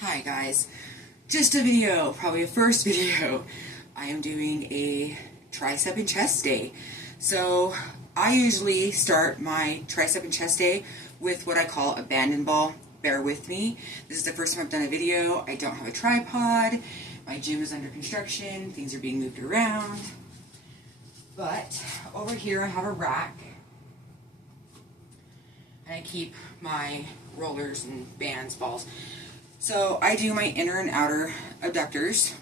Hi guys, just a video, probably a first video. I am doing a tricep and chest day. So I usually start my tricep and chest day with what I call abandon ball. Bear with me. This is the first time I've done a video. I don't have a tripod. My gym is under construction. Things are being moved around. But over here I have a rack. And I keep my rollers and bands, balls. So I do my inner and outer abductors,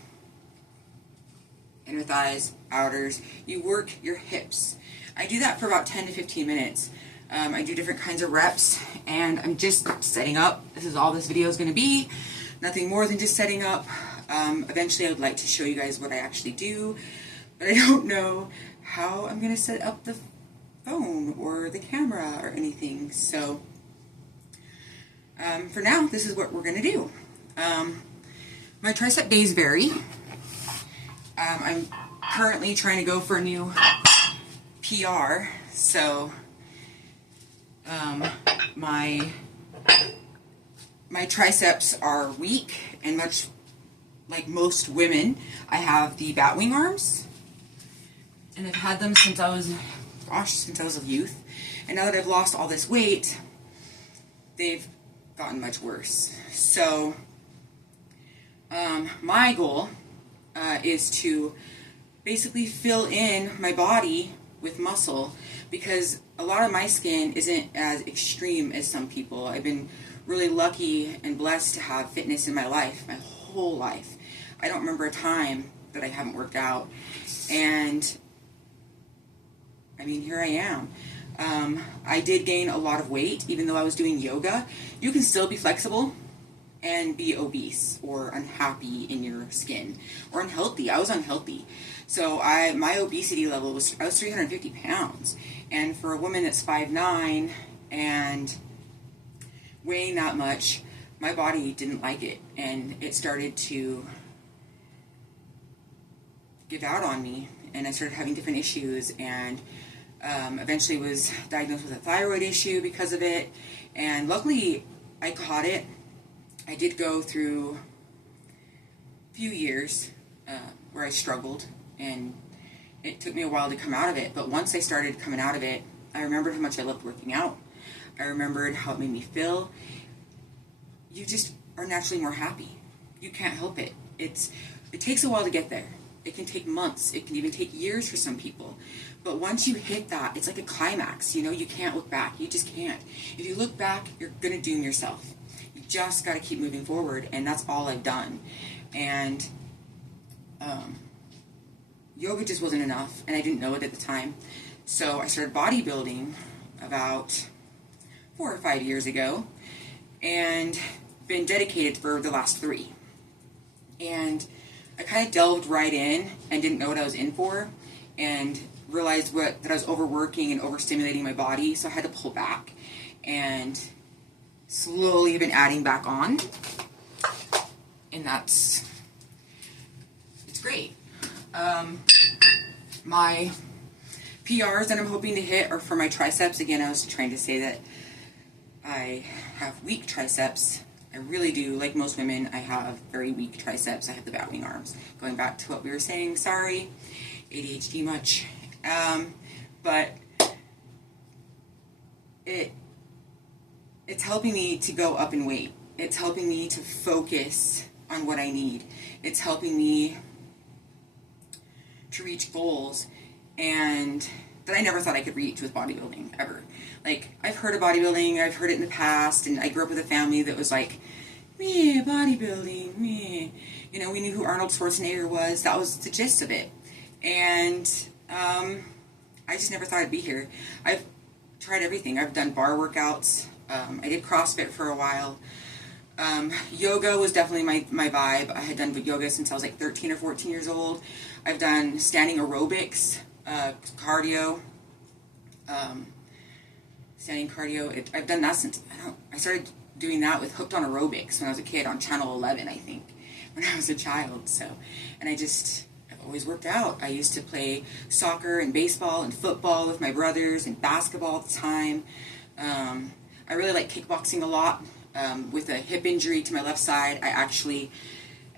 inner thighs, outers. You work your hips. I do that for about 10 to 15 minutes. I do different kinds of reps, and I'm just setting up. This is all this video is going to be. Nothing more than just setting up. Eventually I would like to show you guys what I actually do, but I don't know how I'm going to set up the phone or the camera or anything. So for now, this is what we're going to do. My tricep days vary. I'm currently trying to go for a new PR, so my triceps are weak, and much like most women, I have the bat wing arms, and I've had them since I was a youth, and now that I've lost all this weight, they've gotten much worse. So my goal is to basically fill in my body with muscle, because a lot of my skin isn't as extreme as some people. I've been really lucky and blessed to have fitness in my life, my whole life. I don't remember a time that I haven't worked out, and I mean, here I am. I did gain a lot of weight, even though I was doing yoga. You can still be flexible and be obese or unhappy in your skin or unhealthy. I was unhealthy. So my obesity level I was 350 pounds. And for a woman that's 5'9" and weighing that much, my body didn't like it. And it started to give out on me. And I started having different issues, and eventually was diagnosed with a thyroid issue because of it, and luckily I caught it. I did go through a few years where I struggled, and it took me a while to come out of it, but once I started coming out of it, I remembered how much I loved working out. I remembered how it made me feel. You just are naturally more happy. You can't help it. It takes a while to get there. It can take months. It can even take years for some people. But once you hit that, it's like a climax. You know, you can't look back. You just can't. If you look back, you're going to doom yourself. You just got to keep moving forward, and that's all I've done. And yoga just wasn't enough, and I didn't know it at the time. So I started bodybuilding about 4 or 5 years ago, and been dedicated for the last 3. And I kind of delved right in and didn't know what I was in for, and realized that I was overworking and overstimulating my body, so I had to pull back, and slowly have been adding back on, and it's great. My PRs that I'm hoping to hit are for my triceps. Again, I was trying to say that I have weak triceps. I really do. Like most women, I have very weak triceps. I have the bat wing arms. Going back to what we were saying, sorry, ADHD much. But it's helping me to go up in weight. It's helping me to focus on what I need. It's helping me to reach goals and that I never thought I could reach with bodybuilding, ever. Like, I've heard of bodybuilding, I've heard it in the past, and I grew up with a family that was like, meh, bodybuilding, meh. You know, we knew who Arnold Schwarzenegger was. That was the gist of it. And I just never thought I'd be here. I've tried everything. I've done bar workouts. I did CrossFit for a while. Yoga was definitely my vibe. I had done yoga since I was like 13 or 14 years old. I've done standing aerobics, cardio, standing cardio. I've done that since, I started doing that with Hooked on Aerobics when I was a kid on Channel 11, I think, when I was a child. So, and I've always worked out. I used to play soccer and baseball and football with my brothers and basketball all the time. I really like kickboxing a lot. with a hip injury to my left side. I actually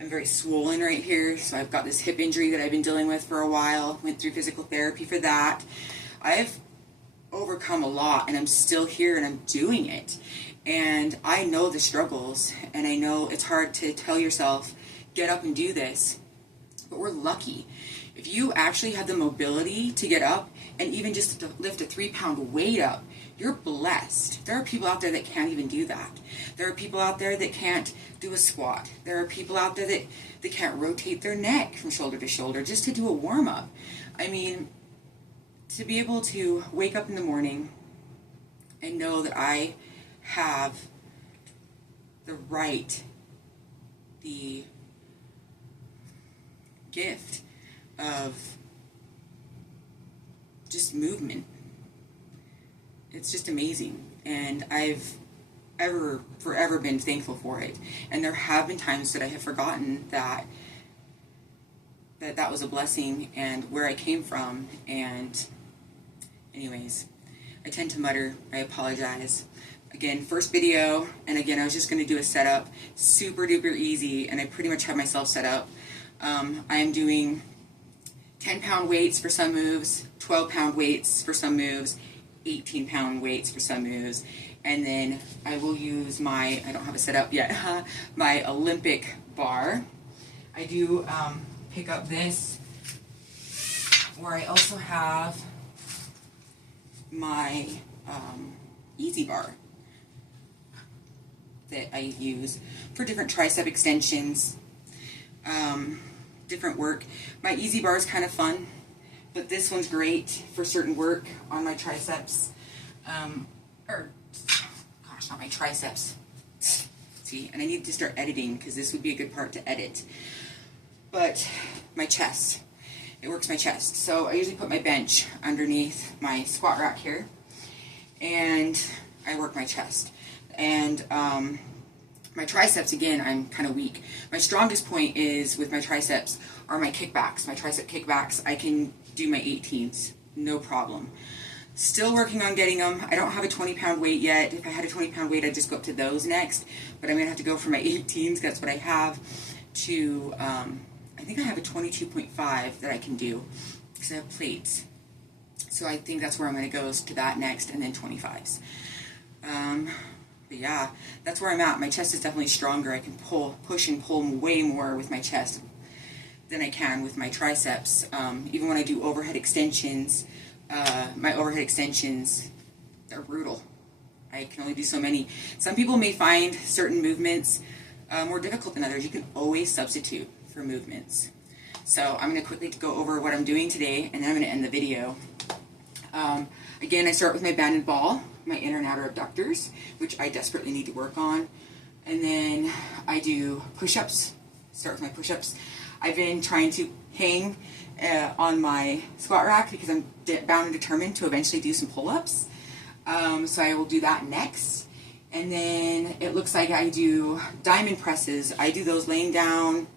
am very swollen right here, so I've got this hip injury that I've been dealing with for a while. Went through physical therapy for that. I've overcome a lot, and I'm still here and I'm doing it. And I know the struggles, and I know it's hard to tell yourself, get up and do this, but we're lucky. If you actually have the mobility to get up and even just to lift a 3-pound weight up, you're blessed. There are people out there that can't even do that. There are people out there that can't do a squat. There are people out there that can't rotate their neck from shoulder to shoulder just to do a warm-up. I mean, to be able to wake up in the morning and know that I have the right, the gift of just movement. It's just amazing, and I've forever been thankful for it. And there have been times that I have forgotten that was a blessing and where I came from. And anyways, I tend to mutter. I apologize. Again, first video, and again, I was just going to do a setup, super duper easy, and I pretty much have myself set up. I am doing 10-pound weights for some moves, 12-pound weights for some moves, 18-pound weights for some moves, and then I will use my, I don't have it set up yet, my Olympic bar. I do pick up this, where I also have my easy bar that I use for different tricep extensions, different work. My easy bar is kind of fun, but this one's great for certain work on my triceps, or gosh, not my triceps. See, and I need to start editing because this would be a good part to edit. But my chest, it works my chest. So I usually put my bench underneath my squat rack here, and I work my chest. And my triceps, again, I'm kind of weak. My strongest point is with my triceps are my kickbacks, my tricep kickbacks. I can do my 18s, no problem. Still working on getting them. I don't have a 20-pound weight yet. If I had a 20-pound weight, I'd just go up to those next. But I'm going to have to go for my 18s, that's what I have, to, I think I have a 22.5 that I can do, because I have plates. So I think that's where I'm going to go, to that next, and then 25s. But yeah, that's where I'm at. My chest is definitely stronger. I can push and pull way more with my chest than I can with my triceps. Even when I do overhead extensions, my overhead extensions, they're brutal. I can only do so many. Some people may find certain movements more difficult than others. You can always substitute for movements. So I'm going to quickly go over what I'm doing today, and then I'm going to end the video. Again, I start with my banded ball, my inner and outer abductors, which I desperately need to work on. And then I do push-ups, start with my push-ups. I've been trying to hang on my squat rack because I'm bound and determined to eventually do some pull-ups. So I will do that next. And then it looks like I do diamond presses. I do those laying down,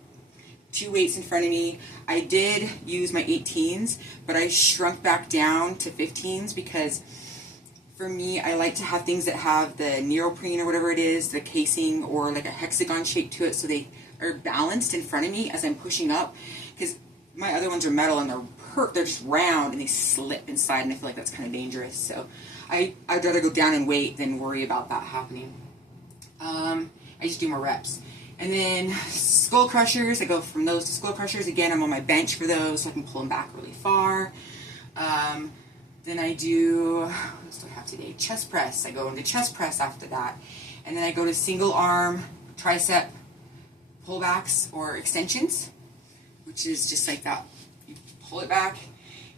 2 weights in front of me. I did use my 18s, but I shrunk back down to 15s because for me, I like to have things that have the neoprene or whatever it is, the casing or like a hexagon shape to it, so they are balanced in front of me as I'm pushing up, because my other ones are metal and they're just round and they slip inside, and I feel like that's kind of dangerous. So I'd rather go down and wait than worry about that happening. I just do more reps. And then skull crushers, I go from those to skull crushers. Again, I'm on my bench for those, so I can pull them back really far. Then I do, what else do I have today? Chest press. I go into chest press after that. And then I go to single arm tricep pullbacks or extensions, which is just like that. You pull it back.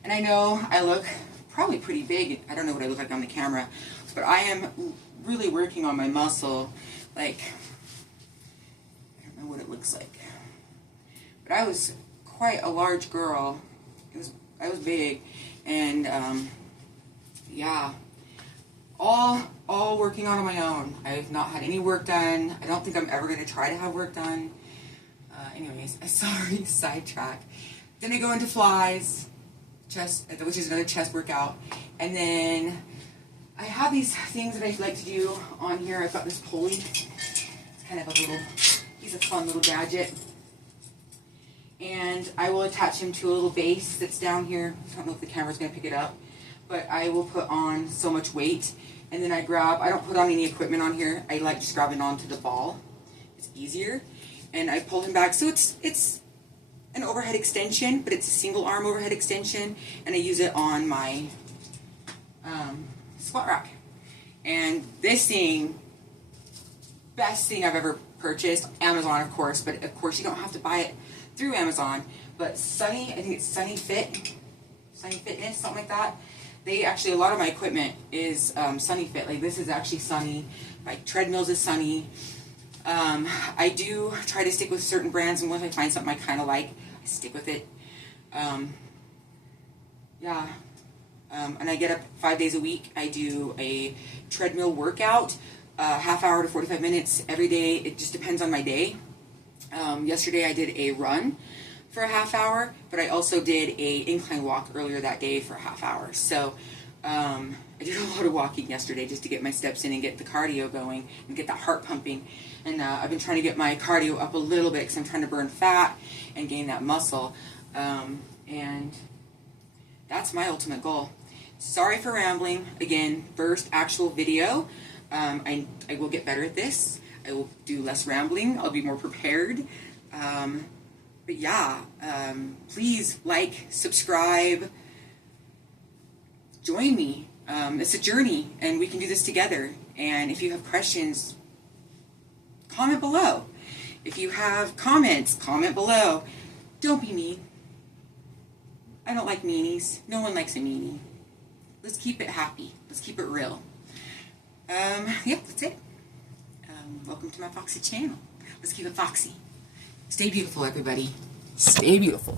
And I know I look probably pretty big. I don't know what I look like on the camera, but I am really working on my muscle. Like, I don't know what it looks like. But I was quite a large girl. I was big. And yeah, all working on my own. I have not had any work done. I don't think I'm ever going to try to have work done. Anyways, sorry, sidetrack. Then I go into flies, chest, which is another chest workout, and then I have these things that I like to do on here. I've got this pulley. It's kind of a little, he's a fun little gadget. And I will attach him to a little base that's down here. I don't know if the camera's going to pick it up, but I will put on so much weight, and then I don't put on any equipment on here. I like just grabbing onto the ball. It's easier. And I pull him back. So it's an overhead extension, but it's a single arm overhead extension, and I use it on my squat rack. And this thing, best thing I've ever purchased. Amazon, of course, but of course you don't have to buy it through Amazon. But Sunny, I think it's Sunny Fitness, something like that. They actually, a lot of my equipment is Sunny Fit. Like this is actually Sunny. My treadmills is Sunny. I do try to stick with certain brands, and once I find something I kind of like, I stick with it. Yeah. And I get up 5 days a week. I do a treadmill workout, half hour to 45 minutes every day. It just depends on my day. Yesterday I did a run for a half hour, but I also did a incline walk earlier that day for a half hour. So I did a lot of walking yesterday just to get my steps in and get the cardio going and get that heart pumping. And I've been trying to get my cardio up a little bit because I'm trying to burn fat and gain that muscle. And that's my ultimate goal. Sorry for rambling. Again, first actual video. I will get better at this. I will do less rambling. I'll be more prepared. But yeah, please like, subscribe, join me. It's a journey, and we can do this together. And if you have questions, comment below. If you have comments, comment below. Don't be mean. I don't like meanies. No one likes a meanie. Let's keep it happy. Let's keep it real. Yep, that's it. Welcome to my Foxy channel. Let's keep it foxy. Stay beautiful, everybody. Stay beautiful.